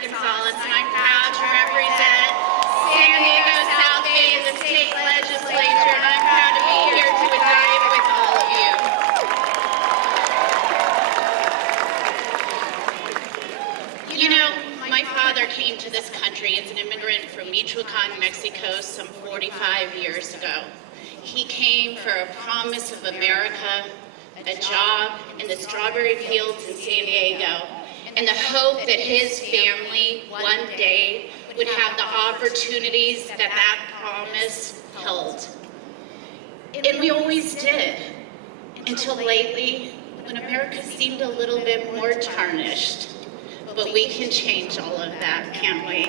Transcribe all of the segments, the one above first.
Gonzalez, and I'm proud to represent San Diego South Bay in the state legislature, and I'm proud to be here to unite with all of you. You know, my father came to this country as an immigrant from Michoacan, Mexico, some 45 years ago. He came for a promise of America, a job in the strawberry fields in San Diego, and the hope that his family one day would have the opportunities that that promise held. And we always did, until lately, when America seemed a little bit more tarnished. But we can change all of that, can't we?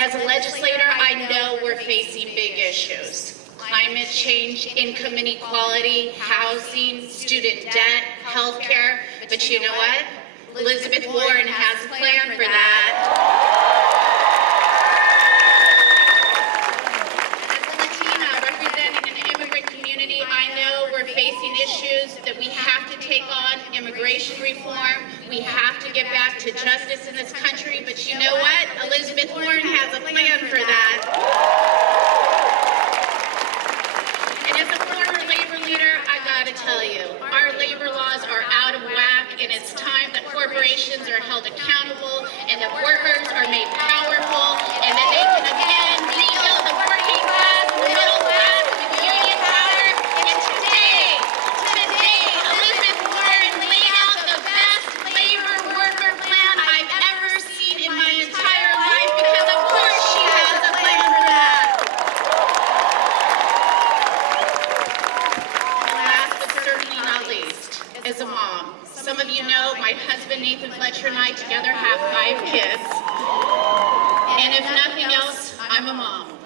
As a legislator, I know we're facing big issues. Climate change, income inequality, housing, student debt, healthcare. But you know what? Elizabeth Warren has a plan for that. Facing issues that we have to take on, immigration reform. We have to get back to justice in this country, but you know what? Elizabeth Warren has a plan for that. And as a former labor leader, I gotta tell you, our labor laws are out of whack, and it's time that corporations are held accountable and that workers are made powerful and that they can again rebuild the working class, the middle class, with union power. And today, Elizabeth Warren laid out the best labor worker plan I've ever seen in my entire life, because of course she has a plan for that. And last but certainly not least, as a mom, some of you know my husband Nathan Fletcher and I together have 5 kids. And if nothing else, I'm a mom.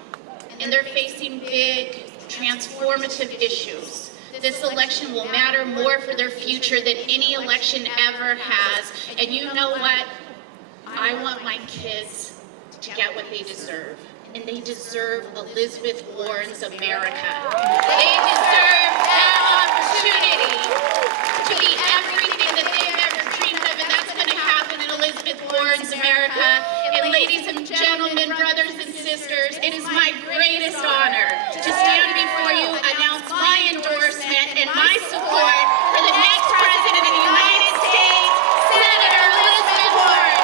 And they're facing big, transformative issues. This election will matter more for their future than any election ever has. And you know what? I want my kids to get what they deserve. And they deserve Elizabeth Warren's America. They deserve that opportunity to be everything that they've ever dreamed of, and that's going to happen in Elizabeth Warren's America. And ladies and gentlemen, brothers and sisters, it is my greatest honor to stand before you, announce my endorsement and my support for the next President of the United States, Senator Elizabeth Warren.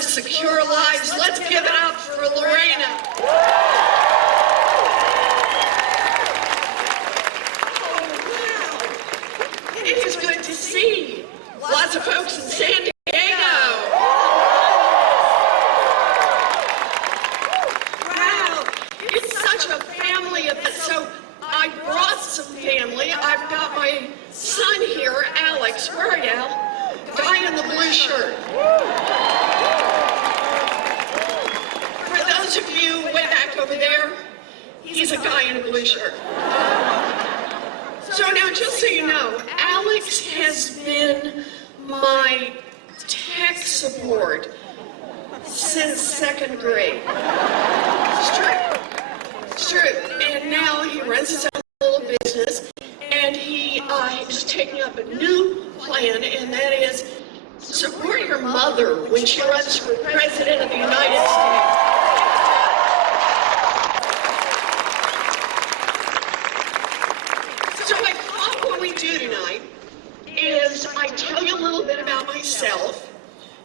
Secure lives. Let's give it up for Lorena. Oh, wow. It is good to see lots of folks in San Diego. Wow, it's such a family event. So I brought some family. I've got my son here, Alex. Where are you, Al? The guy in the blue shirt. Those of you way back over there, he's a guy in a blue shirt. So now, just so you know, Alex has been my tech support since 2nd grade. It's true. It's true. And now he runs his own little business, and he is taking up a new plan, and that is support your mother mother when she runs for president of the United States. So I thought what we do tonight is I tell you a little bit about myself.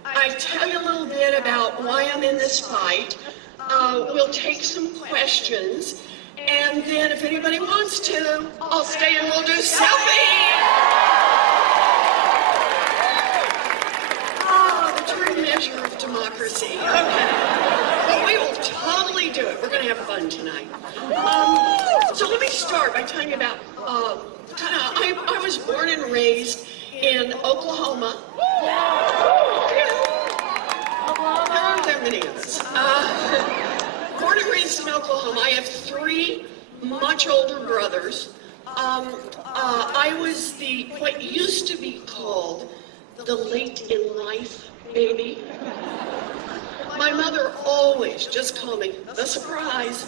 I tell you a little bit about why I'm in this fight. We'll take some questions, and then if anybody wants to, I'll stay and we'll do selfie. The true measure of democracy. Okay. But we will totally do it. We're going to have fun tonight. So let me start by telling you about, I was born and raised in Oklahoma. There aren't that many of us. Born and raised in Oklahoma. I have 3 much older brothers. I was what used to be called the late in life baby. My mother always just called me the surprise.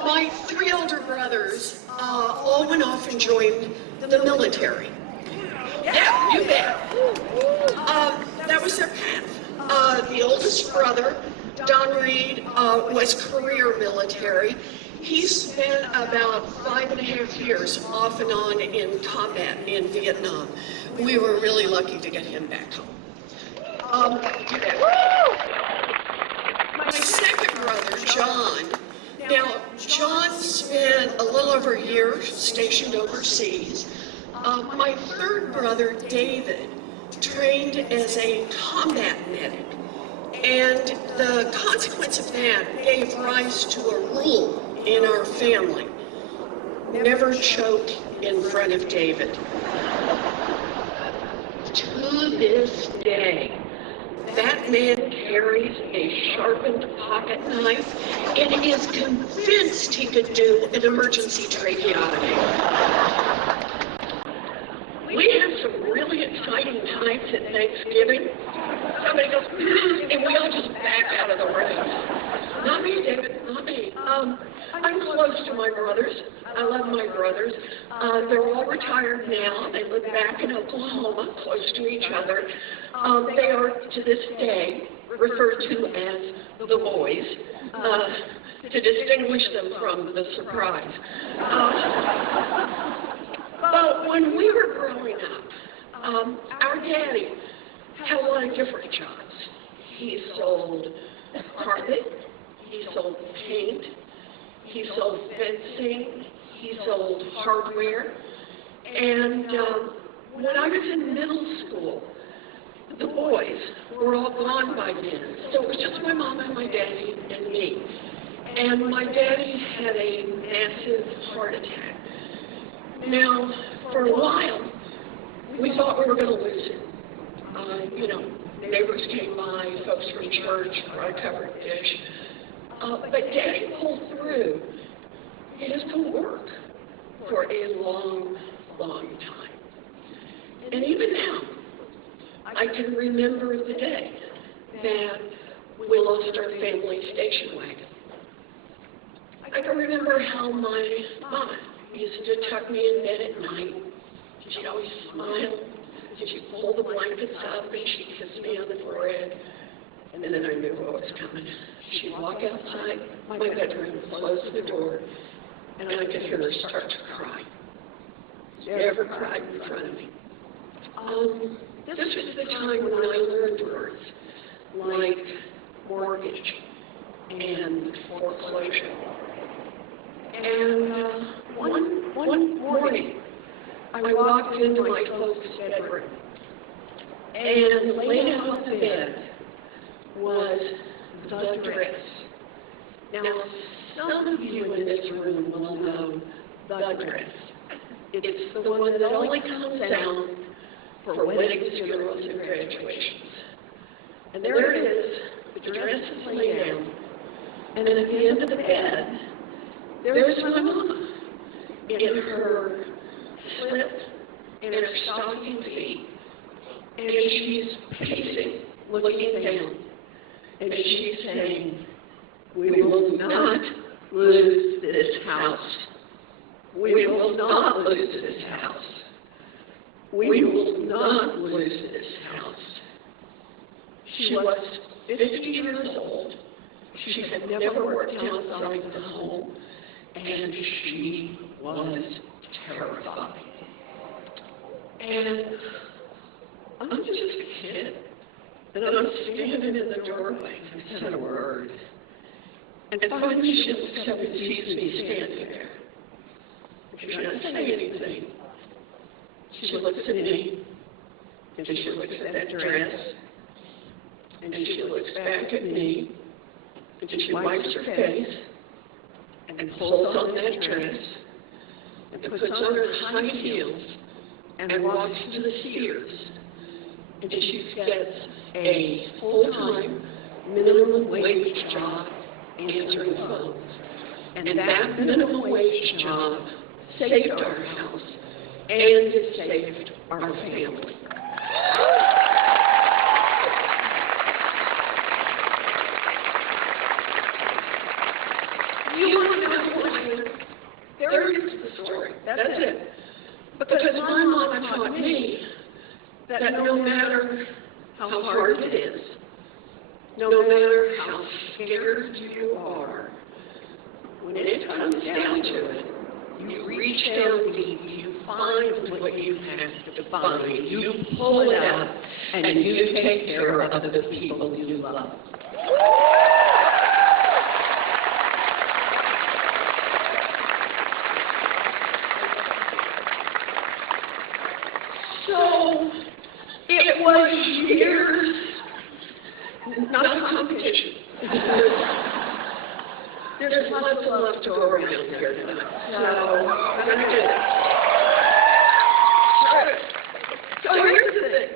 My 3 older brothers all went off and joined the military. Yeah, you bet. That was their path. The oldest brother, Don Reed, was career military. He spent about 5.5 years off and on in combat in Vietnam. We were really lucky to get him back home. My second brother, John. Now, John spent a little over a year stationed overseas. My third brother, David, trained as a combat medic. And the consequence of that gave rise to a rule in our family. Never choke in front of David. To this day, that man carries a sharpened pocket knife and is convinced he could do an emergency tracheotomy. We have some really exciting times at Thanksgiving. Somebody goes, and we all just back out of the room. Not me, David, not me. I'm close to my brothers. I love my brothers. They're all retired now. They live back in Oklahoma, close to each other. They are, to this day, referred to as the boys, to distinguish them from the surprise. But when we were growing up, our daddy had a lot of different jobs. He sold carpet, he sold paint, he sold fencing, he sold hardware. And when I was in middle school, the boys were all gone by then. So it was just my mom and my daddy and me. And my daddy had a massive heart attack. Now, for a while, we thought we were going to lose him. Neighbors came by, folks from church, brought a covered dish. But Daddy pulled through. He just couldn't work for a long, long time. And even now, I can remember the day that we lost our family station wagon. I can remember how my mama used to tuck me in bed at night. She'd always smile. She'd pull the blankets up and she'd kiss me on the forehead. And then I knew what was coming. She'd walk outside my bedroom, close the door, and I could hear her start to cry. She never cried in front of me. This was the time when I learned words like mortgage and foreclosure. And one morning, I walked into my folks' bedroom, and laid out on the bed was the dress. Now, some of you in this room will know the dress. It's the one that only comes down for weddings, funerals, and graduations. And there it is. The dress is laid down, and then at the end of the bed, there's my mama in her slip and her stocking feet, and she's pacing, looking down, and she's saying, "We will not lose this house. We will not lose this house. We will not lose this house." She was 50 years old. She had never worked outside the home, and she was terrified. And I'm just a kid, and I'm standing in the doorway. I said a word. And finally she looks up and sees me standing there. She's not saying anything. She looks at me, and she looks at that dress, and she looks back at me, and she wipes her face, and pulls on that dress, and puts on her high heels, and walks to the Sears, and she gets a full-time minimum wage job answering phones. And that minimum wage job saved our house, and it saved our family. You want to know why? There is the story. That's it. Because my mom taught me that no matter how hard it is, no matter how scared you are, when it comes down to it, you reach down deep, you find what you have to find, you pull it out, and you take care of the people you love. So, it was years, not a competition. There's lots of love to go around here tonight. So, I'm going to do it. So here's the thing.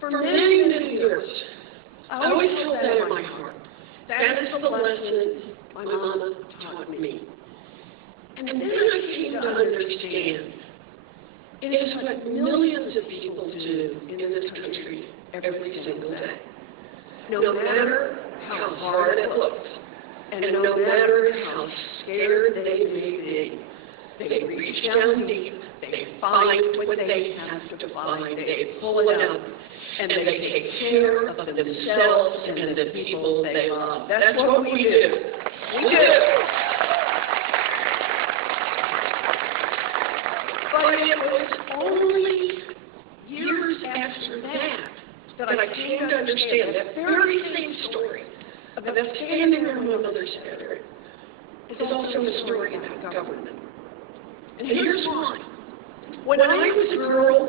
For many, many years, I always held that in my heart. That is the lesson my mama taught me. And then I came to understand it is what millions of people do in this country every single day. No matter how hard it looks, and no matter how scared they may be, they reach down deep, they find what they have to find, they pull it out, and they take care of themselves and the people they love. That's what we do. We do. But it was only years after that I came to understand that very same story about standing in my mother's spirit is also a story about government. And here's why. When I was a girl,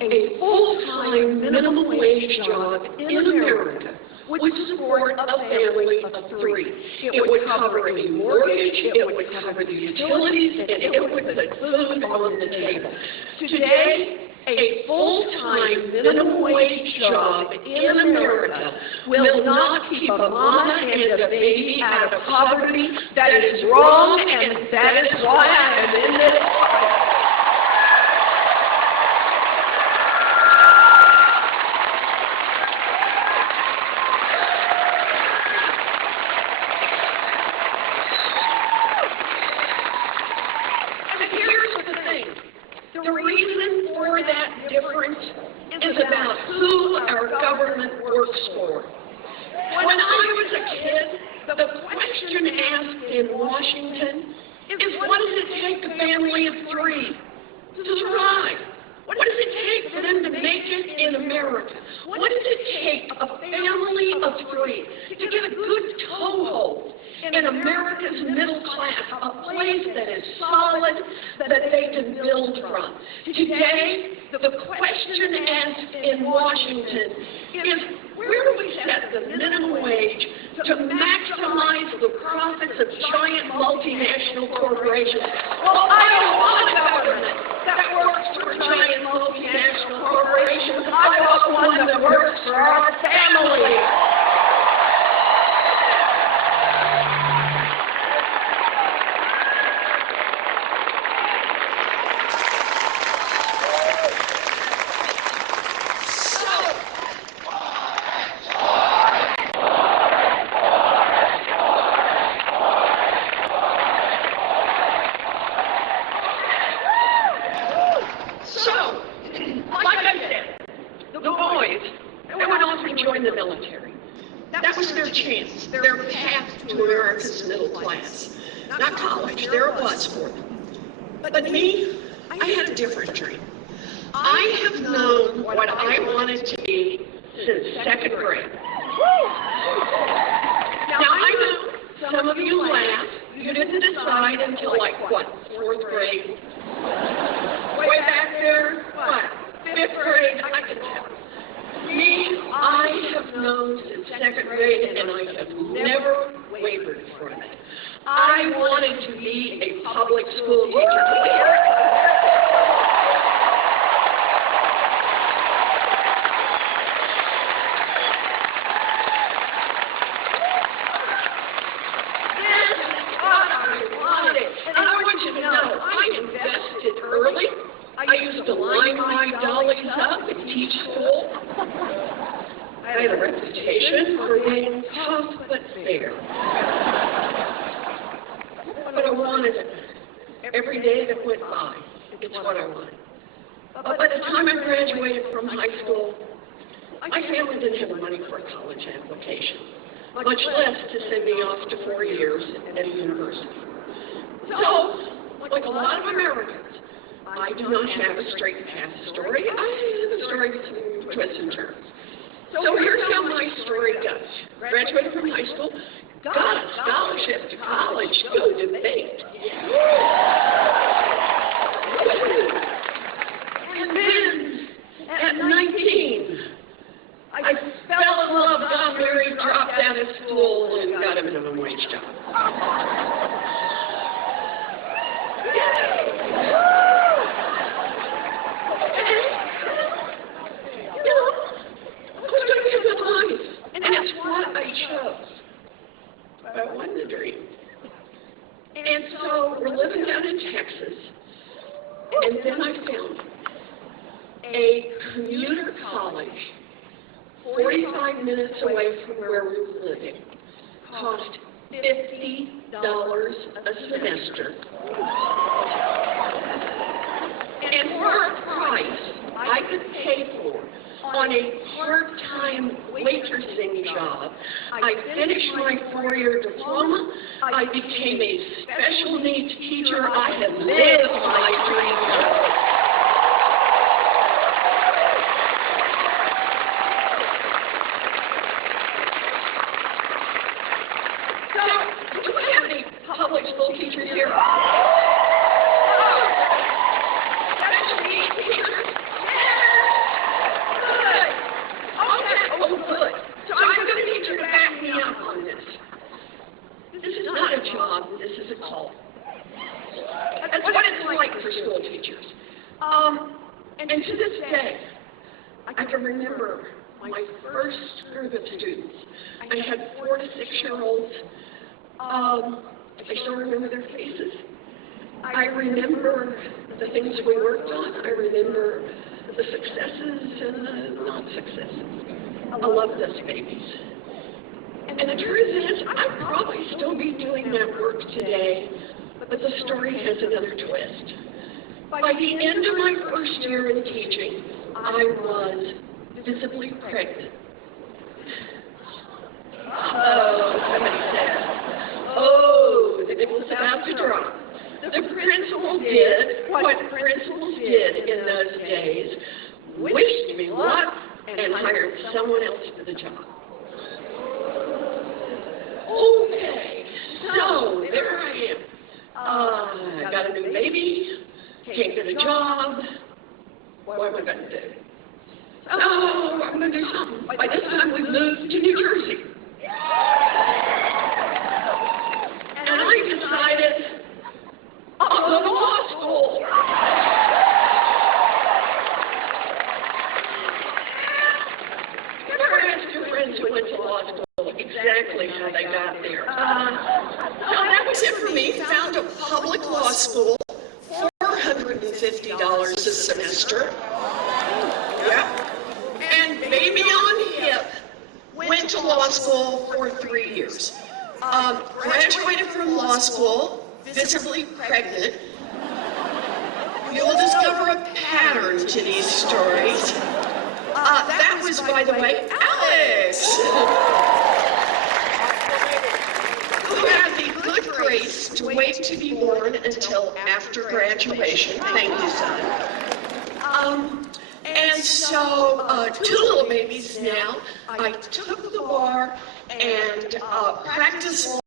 a full-time minimum wage job in America would support a family of 3. It would cover a mortgage, it would cover the utilities, and it would put food on the table. Today, a full-time minimum wage job in America will not keep a mama and a baby out of poverty. That is wrong, and that is why I am in this fight. And here's the thing. The reason for that difference is about who our government works for. When I was a kid, the question asked in Washington is, what does it take a family of 3 to survive? What does it take for them to make it in America? What does it take a family of 3 to get a good toehold in America's middle class, a place that is solid, that they can build from? Today, the question asked in Washington is, where do we set the minimum wage to maximize the profits of giant multinational corporations? Well, I don't want a government that works for giant multinational corporations. I want one that works for our families. So, like I said, the boys, they went off and joined the military. That was their chance, their path to America's middle class. Not college, there it was for them. But me, I had a different dream. I have known what I wanted to be since second grade. Now I know some of you laugh. You didn't decide until like what, fourth grade? Way back there, what, fifth grade? I can tell. Me, I have known since second grade, and I have never wavered from it. I wanted to be a public school teacher. Early. I used to line my dollies up and teach school. I had a reputation for being tough but fair. But I wanted it. Every day that went by, it's what I wanted. But by the time I graduated from high school, my family didn't have the money for a college application, much less to send me off to 4 years at a university. So, like a lot of Americans, I do not have a straight path story. I have a story with some twists and turns. So here's how my story goes. Graduated from high school, got a scholarship to college, go debate. And then, at 19, I fell in love, got married, dropped out of school, and got a minimum wage job. And that's what I chose. I wanted the dream. And so we're living down in Texas, and then I found a commuter college 45 minutes away from where we were living. Cost $50 a semester. And for a price I could pay for on a part-time waitressing job, I finished my 4-year diploma. I became a special needs teacher. I have lived my dream. So, do we have any public school teachers here? This is a call. That's what it's like for school teachers. And to this day, I can remember my first group of students. I had 4 to 6-year-olds. I still remember their faces. I remember the things we worked on. I remember the successes and the not successes. I love those babies. And the truth is, I'd probably still be doing that work today, but the story has another twist. By the end of my first year in teaching, I was visibly pregnant. Oh, somebody said, oh, the nipple was about to drop. The principal did what principals did in those days, wished me luck and hired someone else for the job. Okay, so there I am. I got a new baby, can't get a job. What am I going to do? Oh, I'm going to do something. By this time, we moved to New Jersey. And I decided, I'll go to law school. Never asked your friends who went to law school exactly how they got there. So that was it for me. Found a public law school, $450 a semester. Yeah. And baby on hip, went to law school for 3 years. Graduated from law school, visibly pregnant. You'll discover a pattern to these stories. That was, by the way, Alex. Alex, who had the good grace to wait to be born until after graduation. Thank you, son. And so, 2 little babies now. I took the bar and practiced law.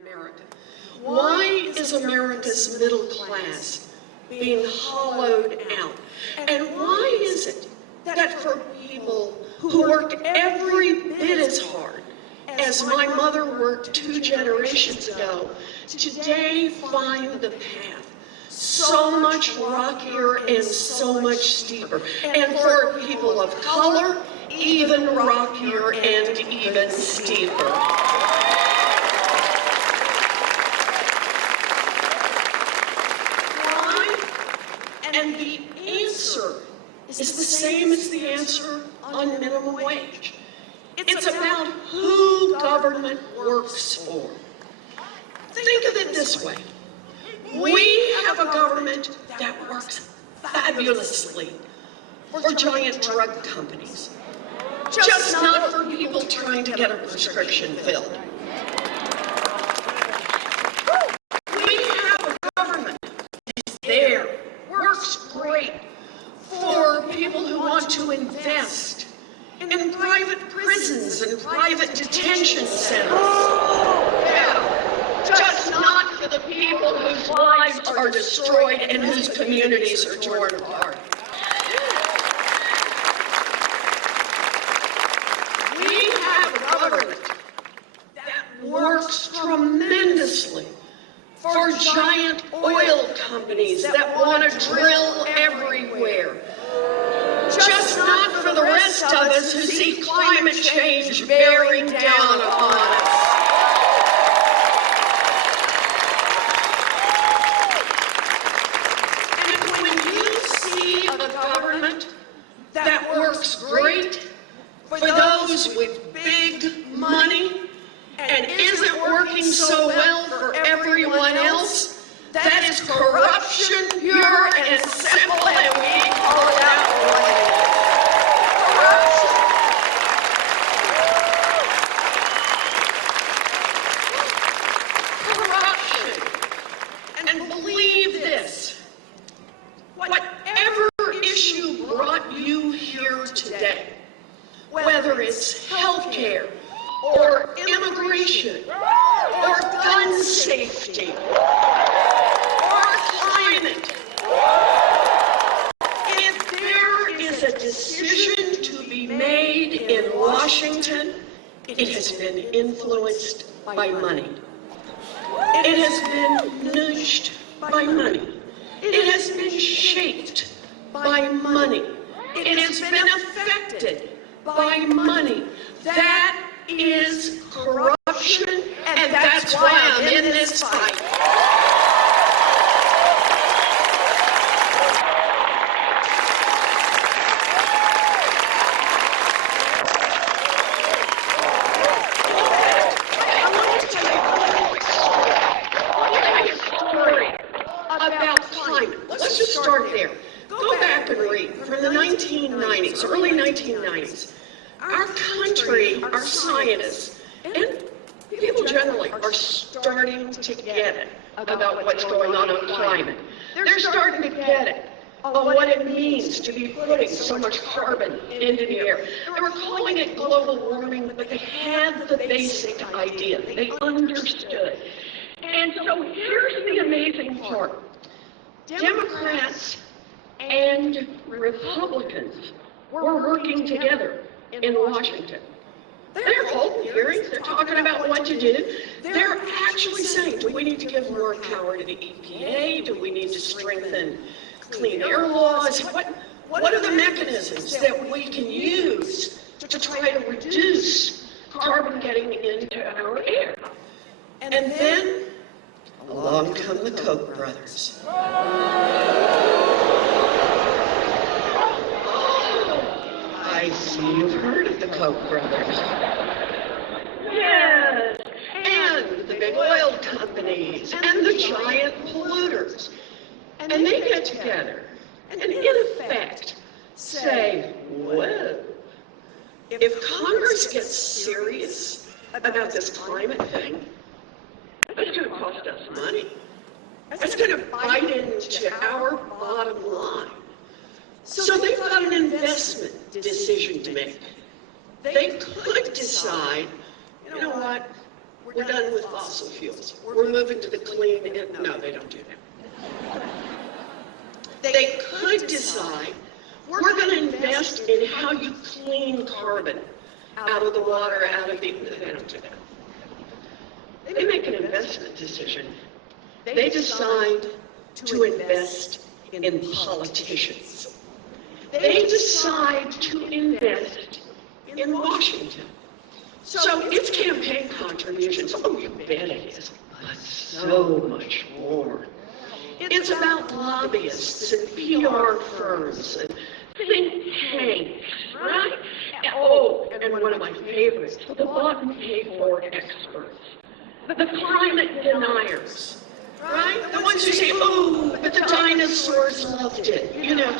America. Why is America's middle class being hollowed out? And why is it that for people who work every bit as hard as my mother worked 2 generations ago, today find the path so much rockier and so much steeper? And for people of color, even rockier and even steeper. And the answer is the same as the answer on minimum wage. It's about who government works for. Think of it this way. We have a government that works fabulously for giant drug companies, just not for people trying to get a prescription filled. We have a government that's there, works great for people who want to invest in private prisons and private detention centers. Yeah, just not for the people whose lives are destroyed and whose communities are torn apart. We have a government that works tremendously for giant oil companies that want to drill everywhere. Just not for the rest of us who see climate change bearing down upon us. And when you see a government that works great for those with big money and isn't working so well for everyone else, that is corruption, pure and simple, and we call it out for what it is. Corruption. And believe this, whatever issue brought you here today, whether it's health care, or immigration, or gun safety, or climate. If there is a decision to be made in Washington, it has been influenced by money. It It has been nudged by money. It has been shaped by money. It has been affected by money. That is corruption, and that's why I'm in this fight. About climate. Let's just start there. Go back and read from the 1990s, early 1990s. Our country, our scientists, and people generally are starting to get it about what's going on climate. They're starting to get it of what it means to be putting so much carbon into the air. They were calling it global warming, but they had the basic idea. They understood. And so here's the amazing part. Democrats and Republicans were working together in Washington. They're holding hearings, they're talking about what to do. They're actually saying, do we need to give more power to the EPA? Do we need to strengthen clean air laws? What are the mechanisms that we can use to try to reduce carbon getting into our air? And then along come the Koch brothers. I see you've heard of the Koch brothers. Yes, and the big oil companies and the giant polluters. And they get together and in effect say, well, if Congress gets serious about this climate thing, it's going to cost us money. It's going to bite into our bottom line. So they've got an investment decision to make. They could decide, you know what, we're done with fossil fuels. We're moving to the clean, no, they don't do that. They could decide, we're going to invest in how you clean carbon out of the water, out of the, they don't do that. They make an investment decision. They decide to invest in politicians. They decide to invest in Washington. So it's campaign contributions. Oh, you bet it is. But so much more. It's about lobbyists and PR firms and think tanks, right? Oh, and one of my favorites, the bought and paid for experts. The climate deniers, right? The ones who say, oh, but the dinosaurs loved it, you know.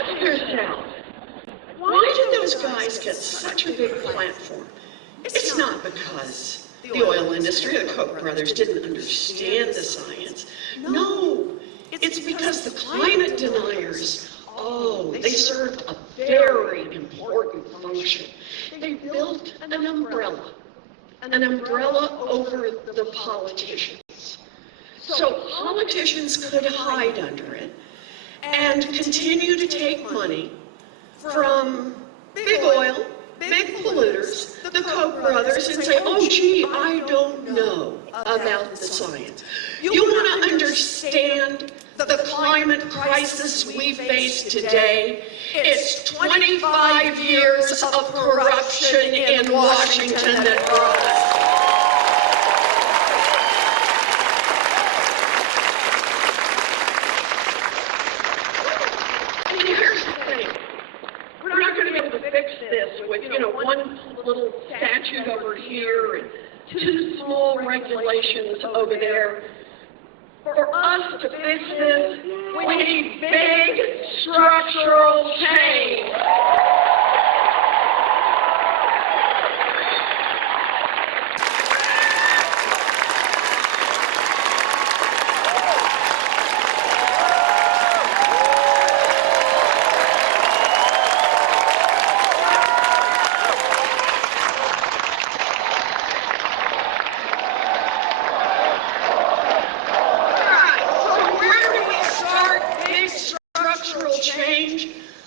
Ask yourself, why did those guys get such a big platform? It's not because the oil industry, the Koch brothers, didn't understand the science. No, it's because the climate deniers, oh, they served a very important function. They built an umbrella over the politicians. So politicians could hide under it and continue to take money from big oil, big polluters, the Koch brothers, and say, oh, gee, I don't know about the science. You want to understand the climate crisis we face today? It's 25 years of corruption in Washington that brought us. I mean, here's the thing. We're not going to be able to fix this with, you know, one little statute over here and two small regulations over there. For us to fix this, we need big structural change.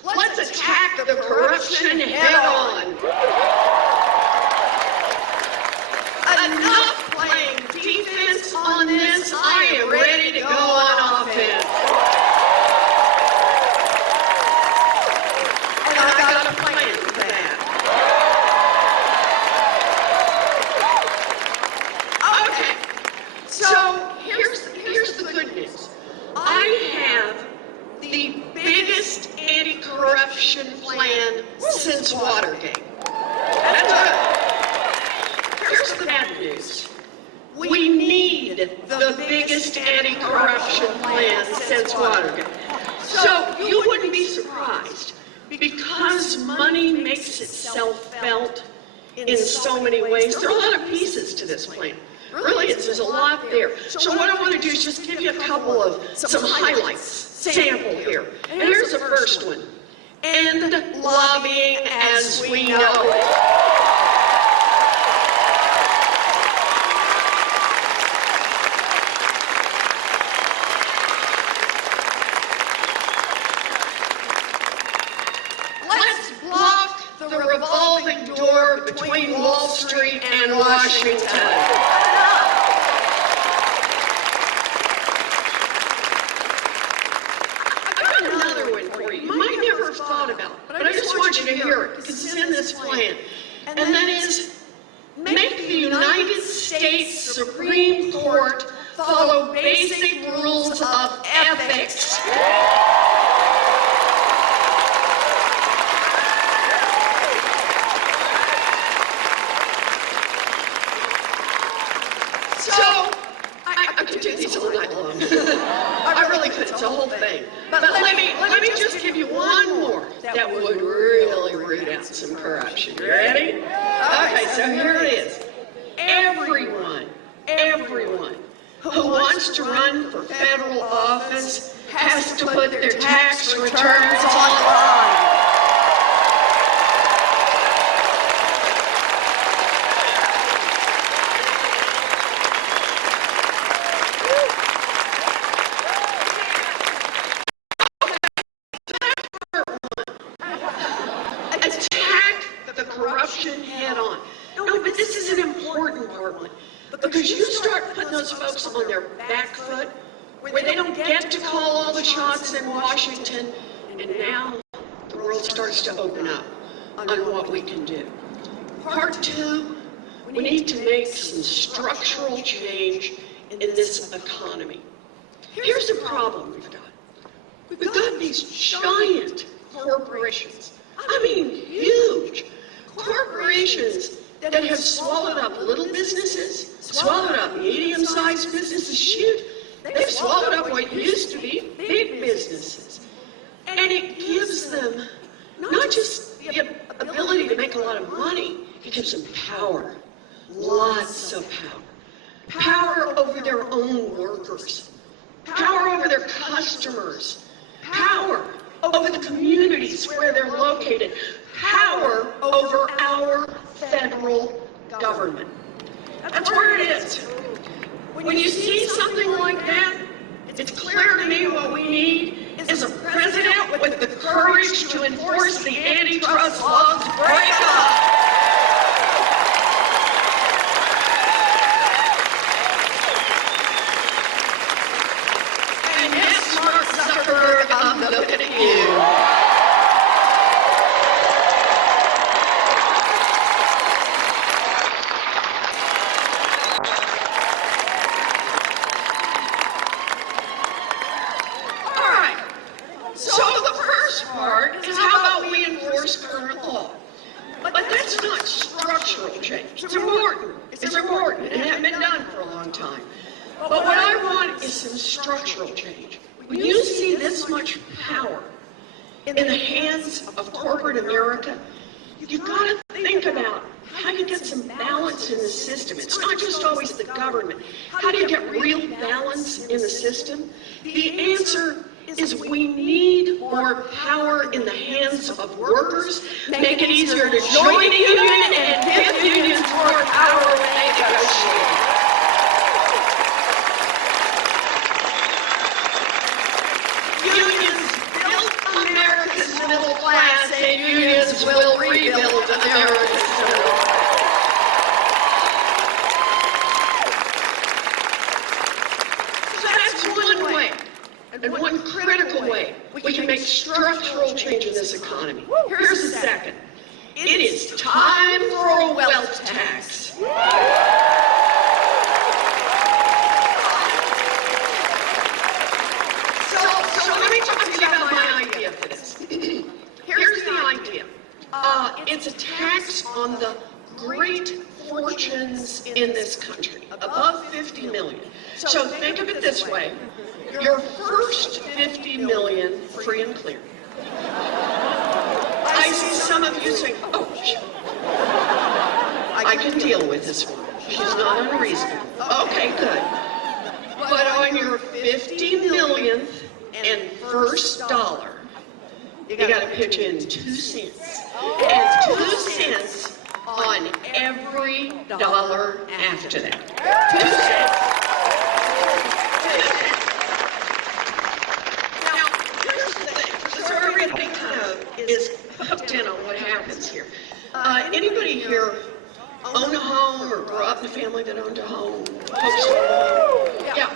Let's attack the corruption defeated the biggest anti-corruption plan since Watergate. So you wouldn't be surprised, because money makes itself felt in so many ways. There are a lot of pieces to this plan. Really is. There's a lot there. So what I want to do is just give you a couple of some highlights, sample here. And here's the first one. End lobbying as we know it. Let's block the revolving door between Wall Street and Washington. But I just want you to hear it, because it's in this plan. And that is, make the United States Supreme Court follow basic rules of ethics. So, I could do these all night long. I really could, it's a whole thing. But let me just give you one more that would really root out some corruption. You ready? Okay, so here it is. Everyone who wants to run for federal office has to put their tax returns online. Head on. No, but this is an important part one. Because you start putting those folks on their back foot, where they don't get to call all the shots in Washington, and now the world starts to open up on what we can do. Part two, we need to make some structural change in this economy. Here's the problem we've got. We've got these giant corporations. I mean, huge. Corporations that have swallowed up little businesses, swallowed up medium-sized businesses, shoot, they've swallowed up what used to be big businesses. And it gives them not just the ability to make a lot of money, it gives them power, lots of power. Power over their own workers, power over their customers, power over the communities where they're located, power over our federal government. That's where it is. When you see something like that, it's clear to me what we need is a president with the courage to enforce the antitrust laws. Break up. And yes, Mark Zuckerberg, I'm looking at you. It's important, and it hasn't been done for a long time. But what I want is some structural change. When you see this much power in the hands of corporate America, you've got to think about how you get some balance in the system. It's not just always the government. How do you get real balance in the system? The answer is we need more power in the hands of workers, make it easier to join a union, and give unions more power when they negotiate. Unions built America's middle class, and unions will rebuild America's middle class. So that's one way. And one critical way we can make structural change in this economy. Here's the second. It is time for a wealth tax. So let me talk to you about my idea for this. Here's the idea. It's a tax on the great fortunes in this country, above 50 million. So think of it this way. Your first 50 million free and clear. I see some of you saying, oh, I can deal with this one. She's not unreasonable. Okay, good. But on your 50 millionth and first dollar, you gotta pitch in 2 cents. And 2 cents on every dollar after that. 2 cents. Now, here's the thing. So everybody kind of is hooked in on what happens here. Anybody here own a home or grew up in a family that owned a home? Yeah.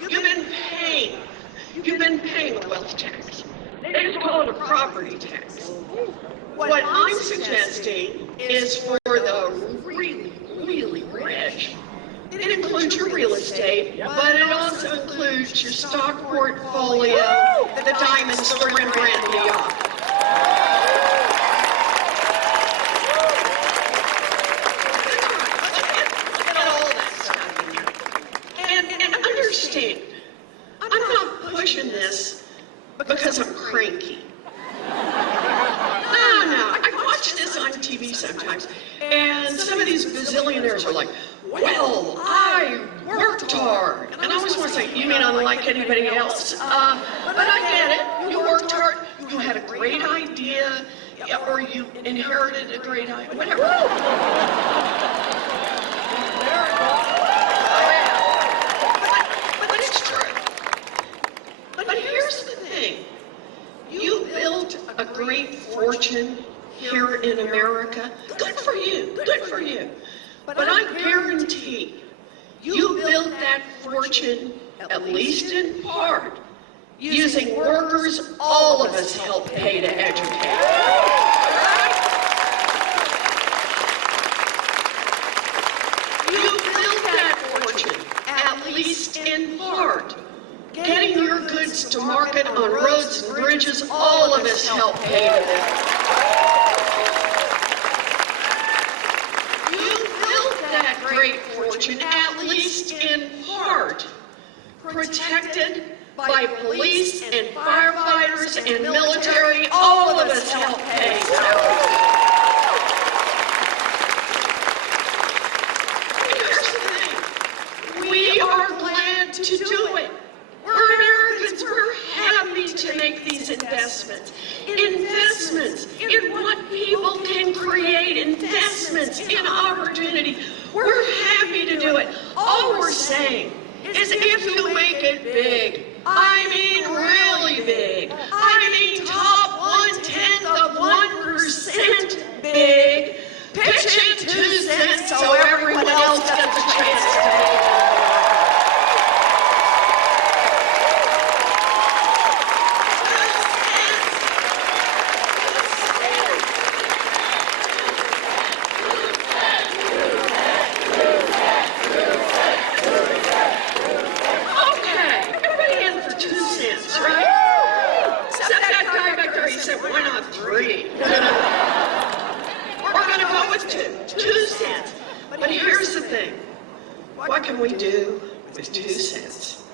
You've been paying a wealth tax. They just call it a property tax. What I'm suggesting is for the really, really rich. It includes your real estate, but it also includes your stock portfolio, the diamonds, the Rembrandt, the yacht. Get all that stuff in there. And understand, I'm not pushing this because I'm cranky. No, I watch this on TV sometimes, and some of these bazillionaires are like, well, I worked hard. And I always want to say, you mean unlike anybody else? But I get it. You worked hard, you had a great idea, or you inherited a great idea, whatever. But it's true. But here's the thing. You built a great fortune here in America. Good for you. Good for you. But I guarantee you built that fortune, at least in part, using workers all of us help pay to educate. You built that fortune, at least in part, getting your goods to market on roads and bridges all of us help pay to that. Great fortune, at least in part, protected by police and firefighters and military, all of us help pay. Here's the thing, we are glad to do it. We're Americans, we're happy to make these investments. Investments in what people can create, investments in opportunity. We're happy to do it. All we're saying is if you make it big, I mean really big, I mean top 1/10 of 1% big, pitch in 2 cents so everyone else gets a chance to make it. What can we do with 2 cents?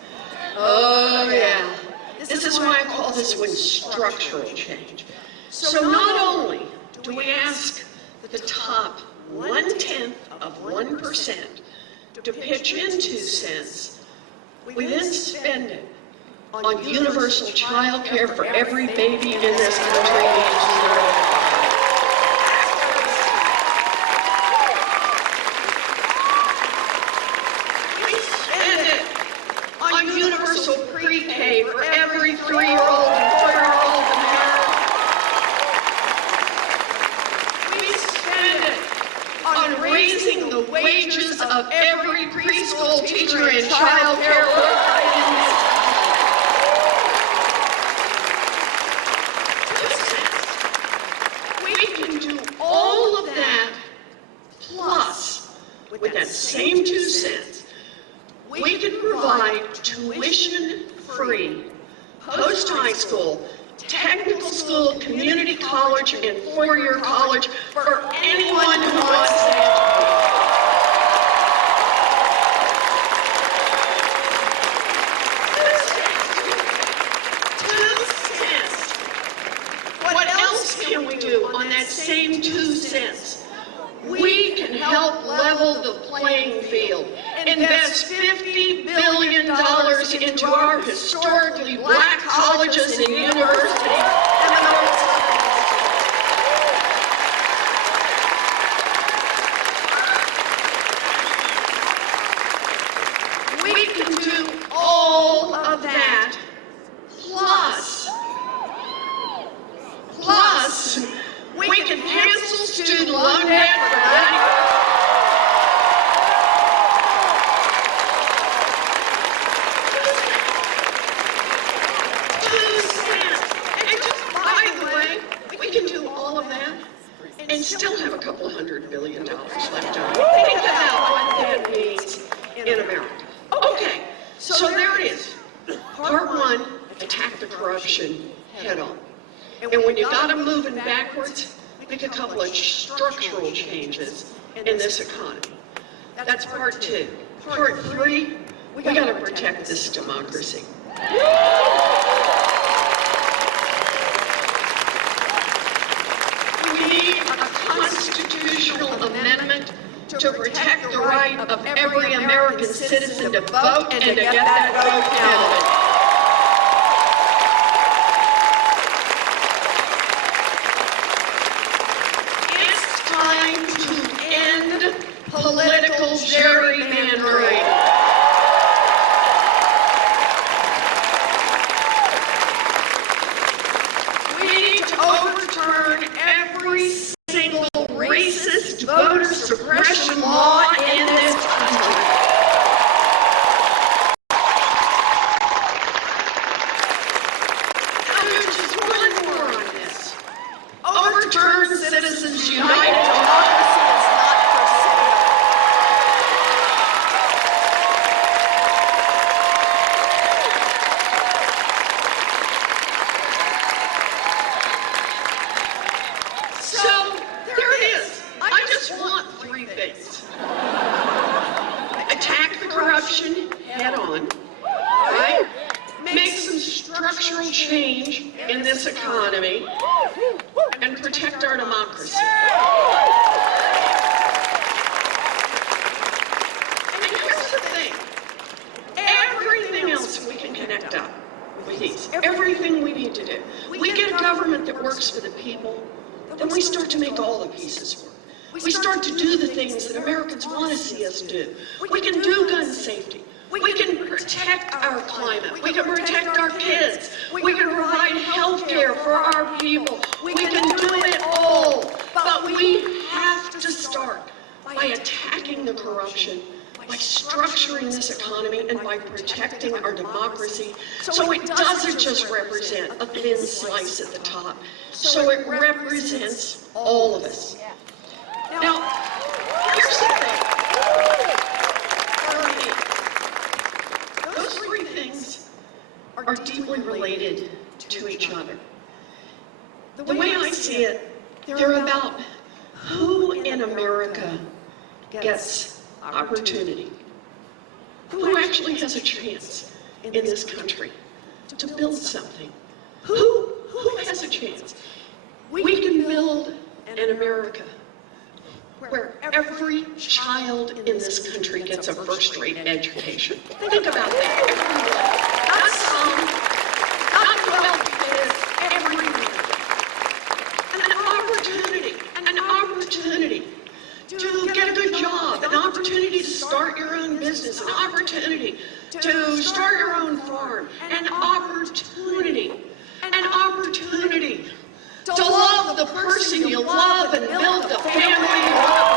Oh yeah, this is why I call this one structural change. So not only do we ask the top 1/10 of 1% to pitch in 2 cents, we then spend it on universal child care for every baby in this country aged 0. Universal pre-K for every 3-year-old and 4-year-old in America. We spend it on raising the wages of every preschool teacher and child care worker in this country. We can do all of that, plus, with that same 2 cents, we can provide tuition-free post-high school, technical school, community college, and 4-year college for anyone who wants to educate. to our historically black colleges and universities and those we can do all of that, plus, we can cancel student loan debt for 90%. And still have a couple of $100 billion left over. Think about what that means in America. Okay, so there it is. Part one, attack the corruption head on. And when you got them moving backwards, make a couple of structural changes in this economy. That's part two. Part three, we got to protect this democracy. Constitutional amendment to protect the right of every American citizen to vote and to get that vote counted. It's time to end political gerrymandering. We need to overturn every single racist voter suppression law in this country. I'll do just one more on this. Overturn Citizens United. Democracy is not for sale. So, there it is. I just want three things. Attack the corruption head on, right? Make some structural change in this economy and protect our democracy. And here's the thing. Everything else we can connect up with these. Everything we need to do. We get a government that works for the people, then we start to make all the pieces work. We start to do the things that Americans want to see us do. We can do gun safety. We can protect our climate. We can protect our kids. We can provide health care for our people. We can do it all. But we have to start by attacking the corruption, by structuring this economy, and by protecting our democracy so it doesn't just represent a thin slice at the top, so it represents all of us. Now, here's the thing. Those three things are deeply related to each other. The way I see it, they're about who in America gets opportunity, who actually has a chance in this country to build something, who has a chance. We can build an America where every child in this country gets a first-rate education. Think about that. Not some, not 12 kids, everyone. An opportunity to get a good job, an opportunity to start your own business, an opportunity to start your own farm, an opportunity to love the person you love and build the family you love.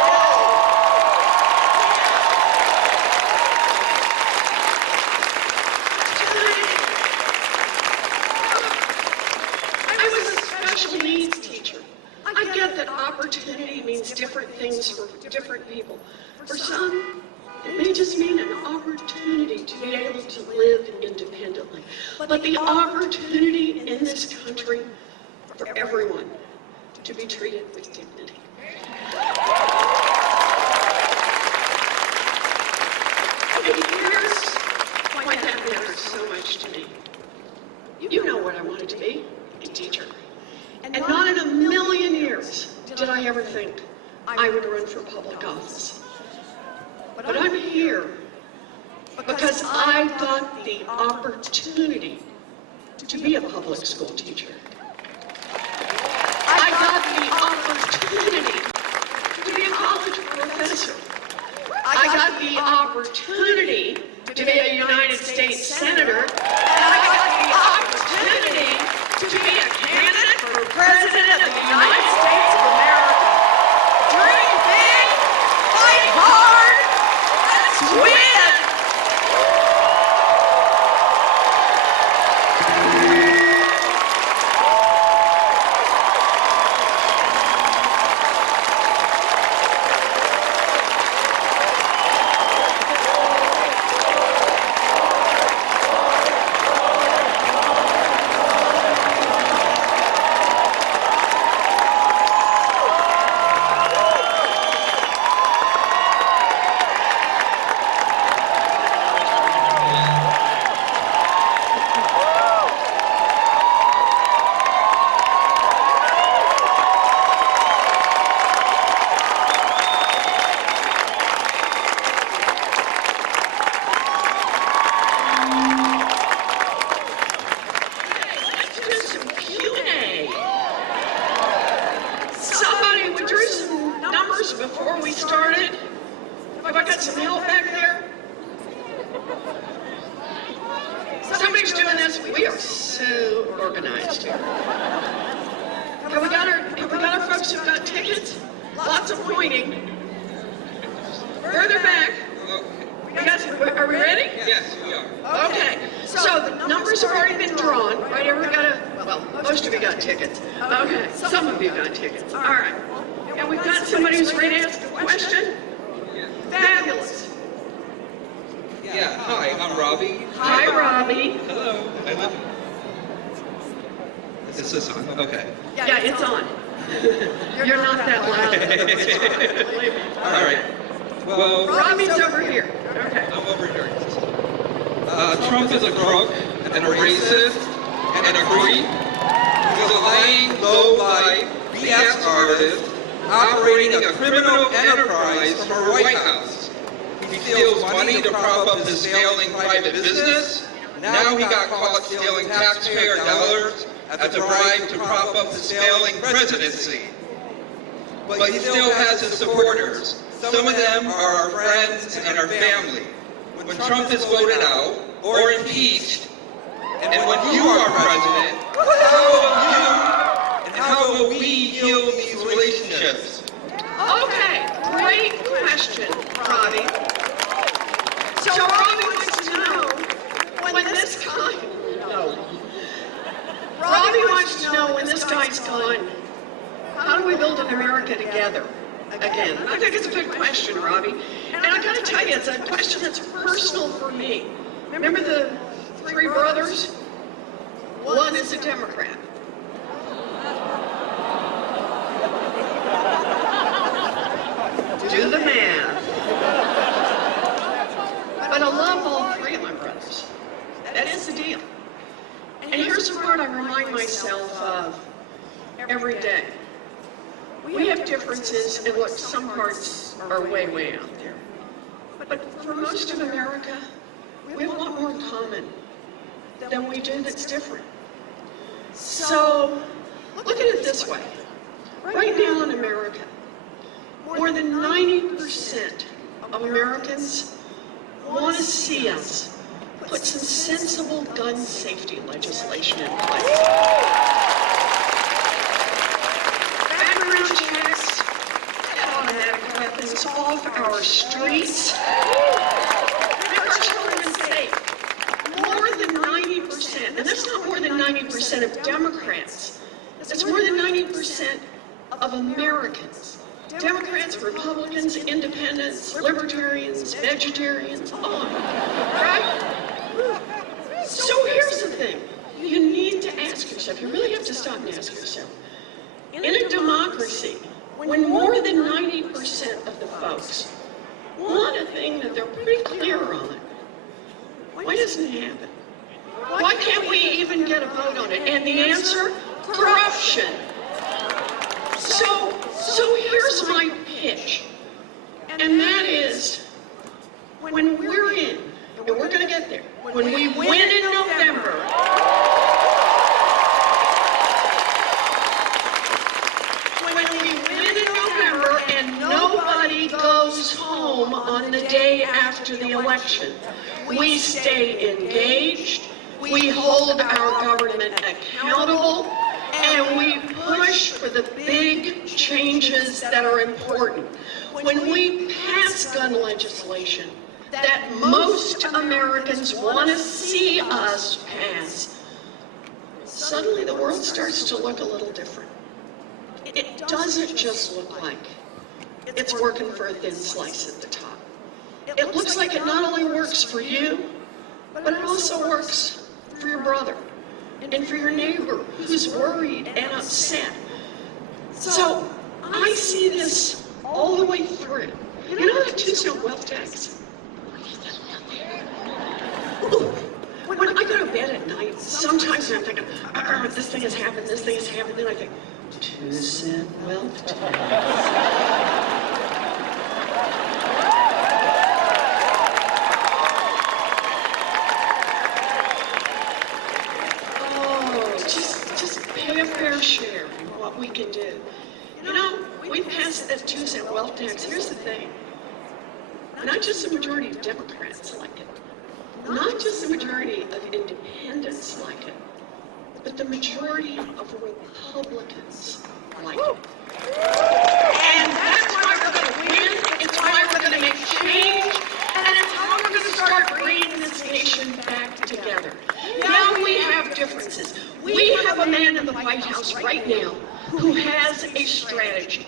I was a special needs teacher. I get that opportunity means different things for different people. For some, it may just mean an opportunity to be able to live independently. But the opportunity in this country for everyone to be treated with dignity. And here's why that matters so much to me. You know what I wanted to be, a teacher. And not in a million years did I ever think I would run for public office. But I'm here because I got the opportunity to be a public school teacher. I got the opportunity to be a college professor. I got the opportunity to be a United States Senator. And I got the opportunity to be a candidate for President of the United States of America. Dream big, fight hard, let's win! Before we started, have I got some help back there? Somebody's doing this. We are so organized here. Have we got our folks who've got tickets? Lots of pointing. Further back. Are we ready? Yes, we are. Okay. So the numbers have already been drawn, right? Well, most of you got tickets. Okay. Some of you got tickets. All right. And we've got somebody who's ready to ask a question. Fabulous. Yeah, hi, I'm Robbie. Hi, Robbie. Hello. I live. Is this on? Okay. Yeah, it's on. You're not that loud. All right. Well, Robbie's over here. Okay. I'm over here. Trump is a crook and a racist and a creep. He's a lying, low-life BS artist operating a criminal enterprise from a White House. He steals money to prop up his failing private business. Now he got caught stealing taxpayer dollars as a bribe to prop up his failing presidency. But he still has his supporters. Some of them are our friends and our family. When Trump is voted out or impeached, and when you are president, how will we heal these relationships? Okay, great question, Robbie. So Robbie wants to know when this guy... No. Robbie wants to know when this guy's gone, how do we build an America together again? And I think it's a good question, Robbie. And I gotta tell you, it's a question that's personal for me. Remember the three brothers? One is a Democrat. Do the math. But I love all three of my brothers. That is the deal. And here's the part I remind myself of every day. We have differences, and look, some parts are way, way out there. But for most of America, we have a lot more in common than we do that's different. So, look at it this way. Right now in America, more than 90% of Americans want to see us put some sensible gun safety legislation in place. Background checks, get automatic weapons off our streets, make our children safe. More than 90%, and that's not more than 90% of Democrats, that's more than 90% of Americans. Democrats, Republicans, Independents, Libertarians, Vegetarians, on. Right? So here's the thing. You need to ask yourself, you really have to stop and ask yourself, in a democracy, when more than 90% of the folks want a thing that they're pretty clear on, why doesn't it happen? Why can't we even get a vote on it? And the answer? Corruption. So here's my pitch, and that is, when we're in, And we're going to get there. When we win in November, and nobody goes home on the day after the election, we stay engaged, we hold our government accountable, and we push for the big changes that are important. When we pass gun legislation that most Americans want to see us pass, suddenly the world starts to look a little different. It doesn't just look like it's working for a thin slice at the top. It looks like it not only works for you, but it also works for your brother and for your neighbor who's worried and upset. So I see this all the way through. You know that 2-cent wealth tax? When I go to bed at night, sometimes I'm thinking, this thing has happened, this thing has happened, then I think, 2-cent wealth tax. Pay a fair share of what we can do. You know, we passed that 2-cent wealth tax. Here's the thing. Not just the majority of Democrats like it. Not just the majority of independents like it. But the majority of Republicans like it. And that's why we're going to win. It's why we're going to make change. And it's how we're going to start bringing this nation back together. Now we have differences. We have a man in the White House right now who has a strategy.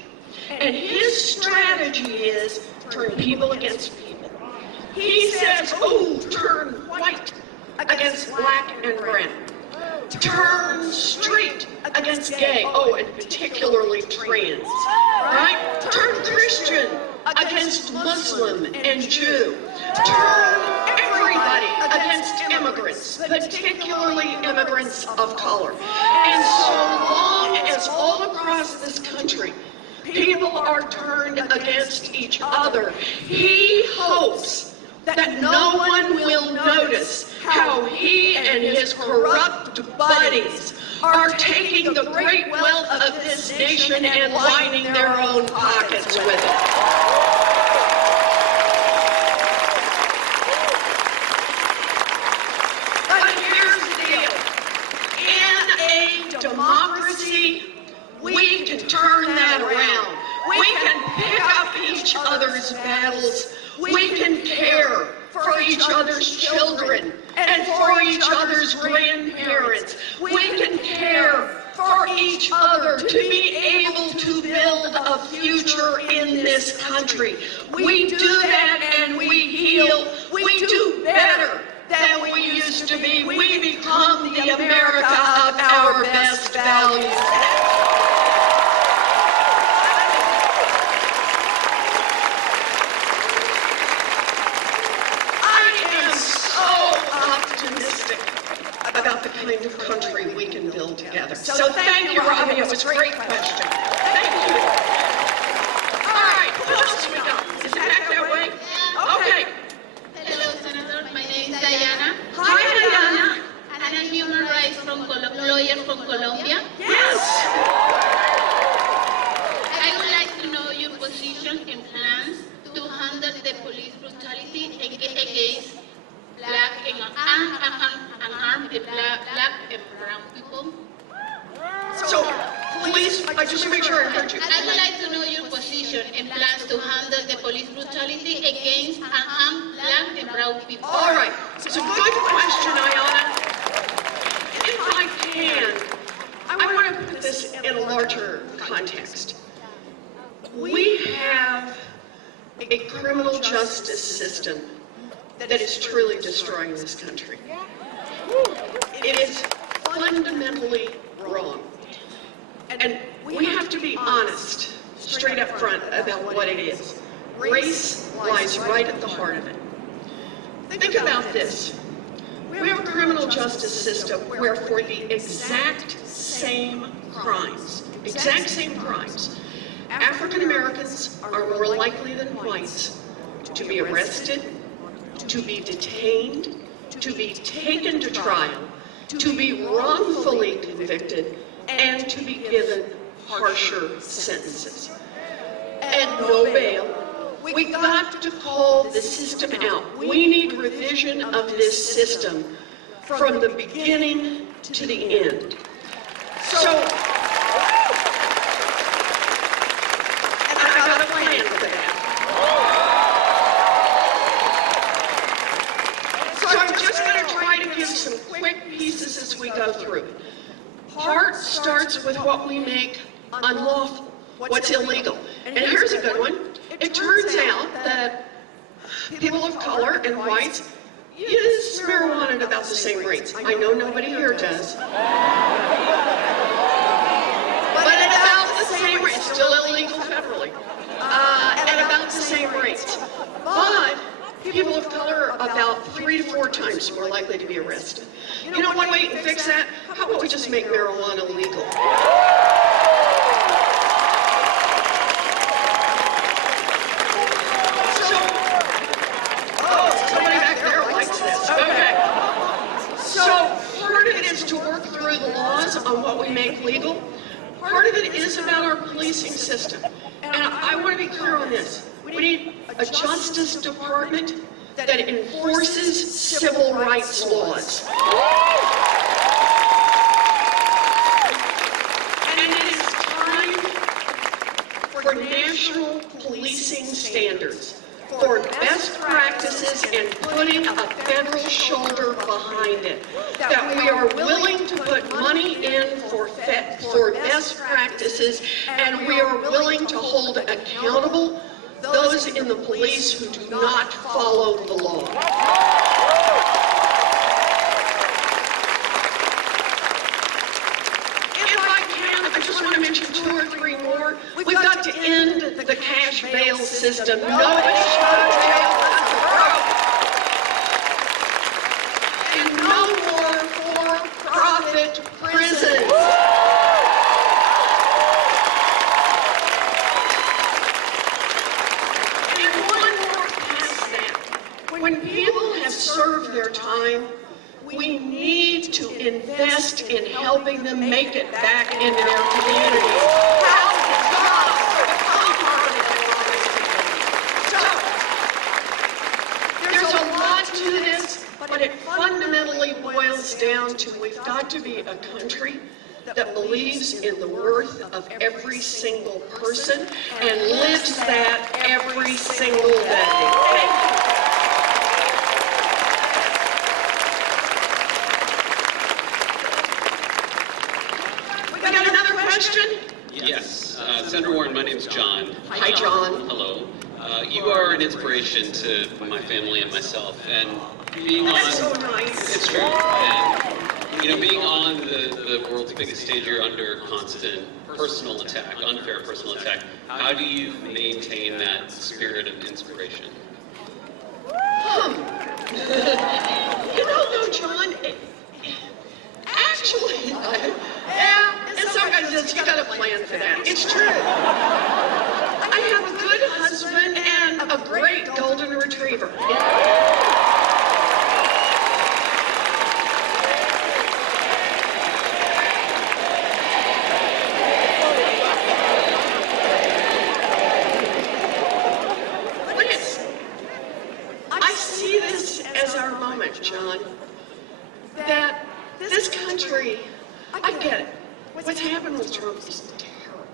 And his strategy is turn people against people. He says, oh, turn white against black and brown. Turn straight against gay, oh, and particularly trans. Right? Turn Christian against Muslim and Jew. Turn everybody against immigrants, particularly immigrants of color. And so long as all across this country people are turned against each other, he hopes that no one will notice how he and his corrupt buddies are taking the great wealth of this nation and lining their own pockets with it. Democracy, we can turn that around. We can pick up each other's battles. We can care for each other's children and for each other's grandparents. We can care for each other to be able to build a future in this country. We do that and we heal. We do better than we used to be. We become the America of our best values. I am so optimistic about the kind of country we can build together. So thank you, Robbie. It was a great question. Thank you. All right, who else we got? Is it back that way? Okay. Hello, Senator. My name is Diana. Hi, Diana. I'm a human rights lawyer from Colombia. Yes. I would like to know your position and plans to handle the police brutality against black and unarmed black and brown people. So, please, I just make sure I heard you. I would like to know your position and plans to handle the police brutality against unarmed black and brown people. All right, it's a good question, Ayana. If I can, I want to put this in a larger context. We have a criminal justice system that is truly destroying this country. It is fundamentally wrong. And we have to be honest, straight up front, about what it is. Race lies right at the heart of it. Think about this. We have a criminal justice system where for the exact same crimes, African Americans are more likely than whites to be arrested, to be detained, to be taken to trial, to be wrongfully convicted, and to be given harsher sentences. And no bail. We got to call the system out. We need revision of this system from the beginning to the end. So, and I got a plan for that. So I'm just going to try to give some quick pieces as we go through it. Part starts with what we make unlawful, what's illegal. And here's a good one. It turns out that people of color and whites use marijuana at about the same rates. I know nobody here does. But at about the same rate, it's still illegal federally. At about the same rates. But people of color are about 3 to 4 times more likely to be arrested. You know one way to fix that? How about we just make marijuana legal? To work through the laws on what we make legal. Part of it is about our policing system. And I want to be clear on this. We need a Justice Department that enforces civil rights laws. And it is time for national policing standards, for best practices and putting a federal shoulder behind it. That we are willing to put money in for best practices, and we are willing to hold accountable those in the police who do not follow the law. If I can, I just want to mention 2 or 3 more. We've got to end the cash bail system. Nobody should go to jail that's broke. And no more for-profit prisons. And one more past that. When people have served their time, we need to invest in helping them make it back into their communities. There's a lot to this, but it fundamentally boils down to we've got to be a country that believes in the worth of every single person and lives that every single day. Thank you. Yes. Senator Warren, my name's John. Hi, John. Hello. You are an inspiration to my family and myself, and being on... That's so nice. It's true. And, you know, being on the world's biggest stage, you're under constant personal attack, unfair personal attack. How do you maintain that spirit of inspiration? You know, though, John, actually, yeah, and sometimes you got a plan for that. It's true. I have a good husband and a great golden retriever. I see this as our moment, John, that this country, I get it. What's happened with Trump is terrible.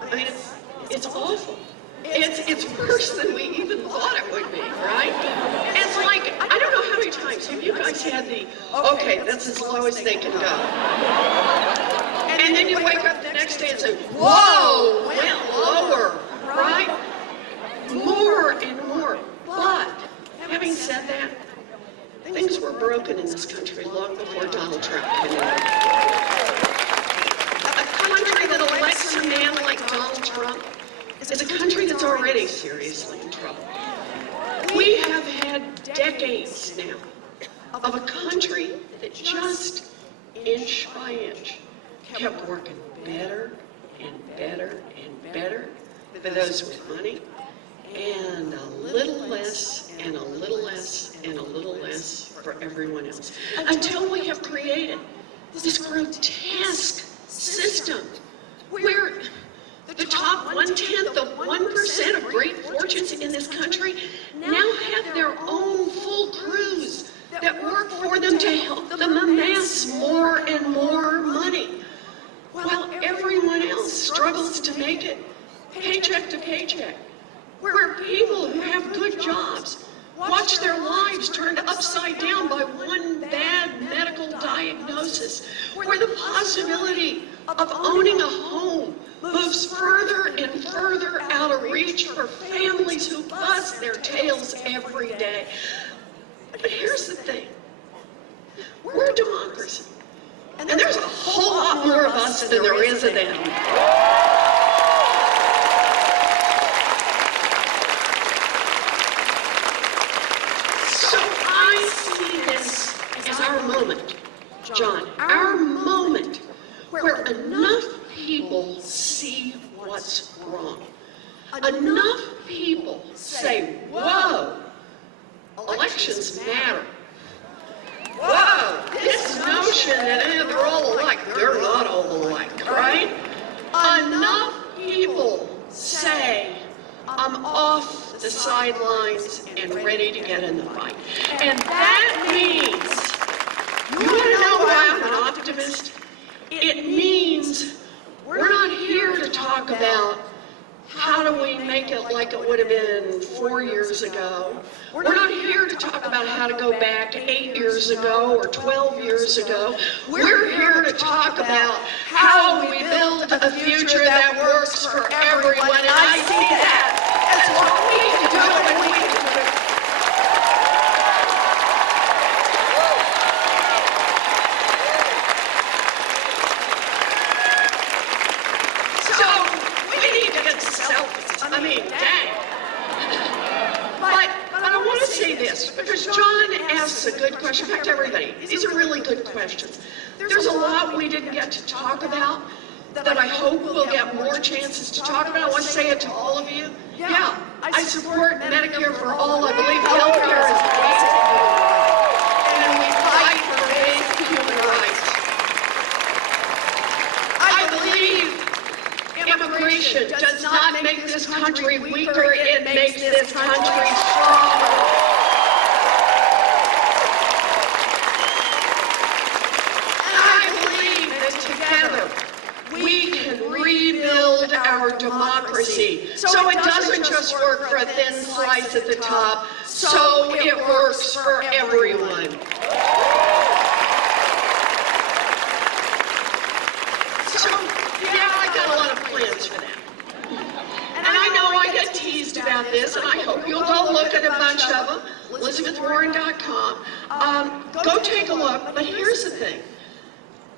I mean, it's awful. It's worse than we even thought it would be, right? It's like, I don't know how many times have you guys had the, okay, that's as low as they can go. And then you wake up the next day and say, whoa, went lower, right? More and more. But, having said that, things were broken in this country long before Donald Trump came in. A country that elects a man like Donald Trump is a country that's already seriously in trouble. We have had decades now of a country that just inch by inch kept working better and better and better for those with money and a little less, and a little less, and a little less for everyone else. Until we have created this grotesque system where the top 1/10 of 1% of great fortunes in this country now have their own full crews that work for them to help them amass more and more money, while everyone else struggles to make it paycheck to paycheck, where people who have good jobs watch their lives turned upside down by one bad medical diagnosis, where the possibility of owning a home moves further and further out of reach for families who bust their tails every day. But here's the thing. We're a democracy. And there's a whole lot more of us than there is of them. So I see this as our moment, John, our moment where enough people see what's wrong. Enough people say, whoa, elections matter. Whoa, this notion that they're all alike, they're not all alike, right? Enough people say, I'm off the sidelines and ready to get in the fight. And that means, you want to know why I'm an optimist? It means we're not here to talk about how do we make it like it would have been 4 years ago. We're not here to talk about how to go back 8 years ago or 12 years ago. We're here to talk about how we build a future that works for everyone. And I see that as what we can do and we can do. So we need to get selfies. I mean, dang. But I want to say this, because John asks a good question. In fact, everybody, these are really good questions. There's a lot we didn't get to talk about that I hope we'll get more chances to talk about. I want to say it to all of you. Yeah, I support Medicare for all. I believe healthcare is basic human right. And we fight for basic human rights. I believe immigration does not make this country weaker, it makes this country stronger. And I believe that together we can rebuild our democracy so it doesn't just work for a thin slice at the top, so it works for everyone. So, yeah, I got a lot of plans for that. And I know I get teased about this, and I hope you'll go look at a bunch of them, ElizabethWarren.com. Go take a look, but here's the thing.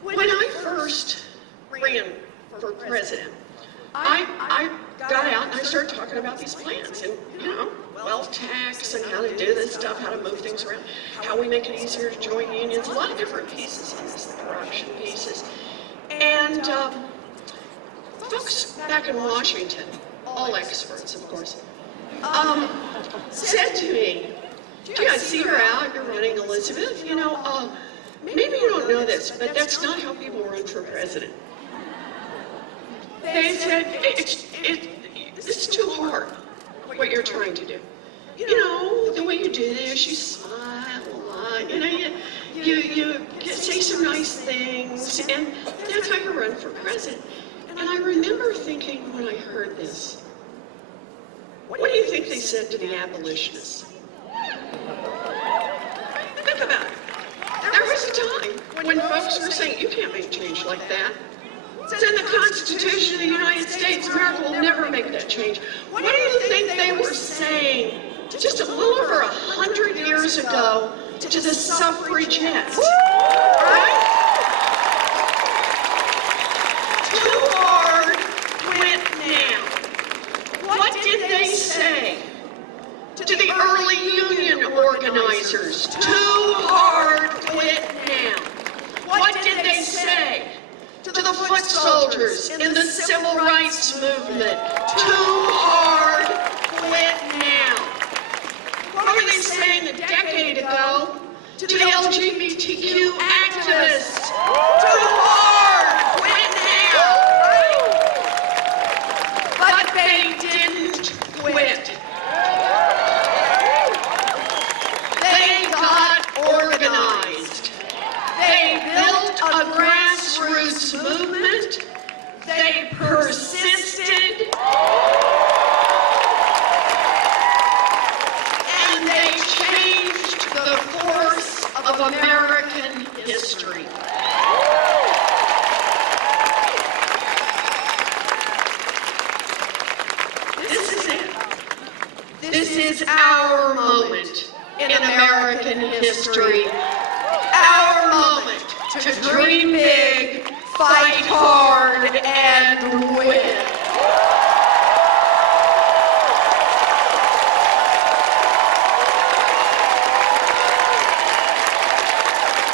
When I first ran for president, I got out and I started talking about these plans and, wealth tax and how to do this stuff, how to move things around, how we make it easier to join unions, a lot of different pieces on this, the corruption pieces. And folks back in Washington, all experts, of course, said to me, gee, I see you're out, you're running, Elizabeth, maybe you don't know this, but that's not how people run for president. They said, it's too hard, what you're trying to do. The way you do this, you smile a lot, you say some nice things, and that's how you run for president. And I remember thinking when I heard this, what do you think they said to the abolitionists? Think about it. There was a time when folks were saying, you can't make change like that. It's in the Constitution of the United States. America will never make that change. What do you think they were saying just a little over 100 years ago to the suffragettes? Right? Too hard, quit now. What did they say to the early union organizers? Too hard, quit now. What did they say to the foot soldiers in the civil rights movement? Too hard, quit a decade ago to the LGBTQ activists. Too hard, quit now. But they didn't quit. They got organized. They built a grassroots movement. They persisted. And they changed the course of American history. This is it. This is our moment in American history. Our moment to dream big, fight hard, and win.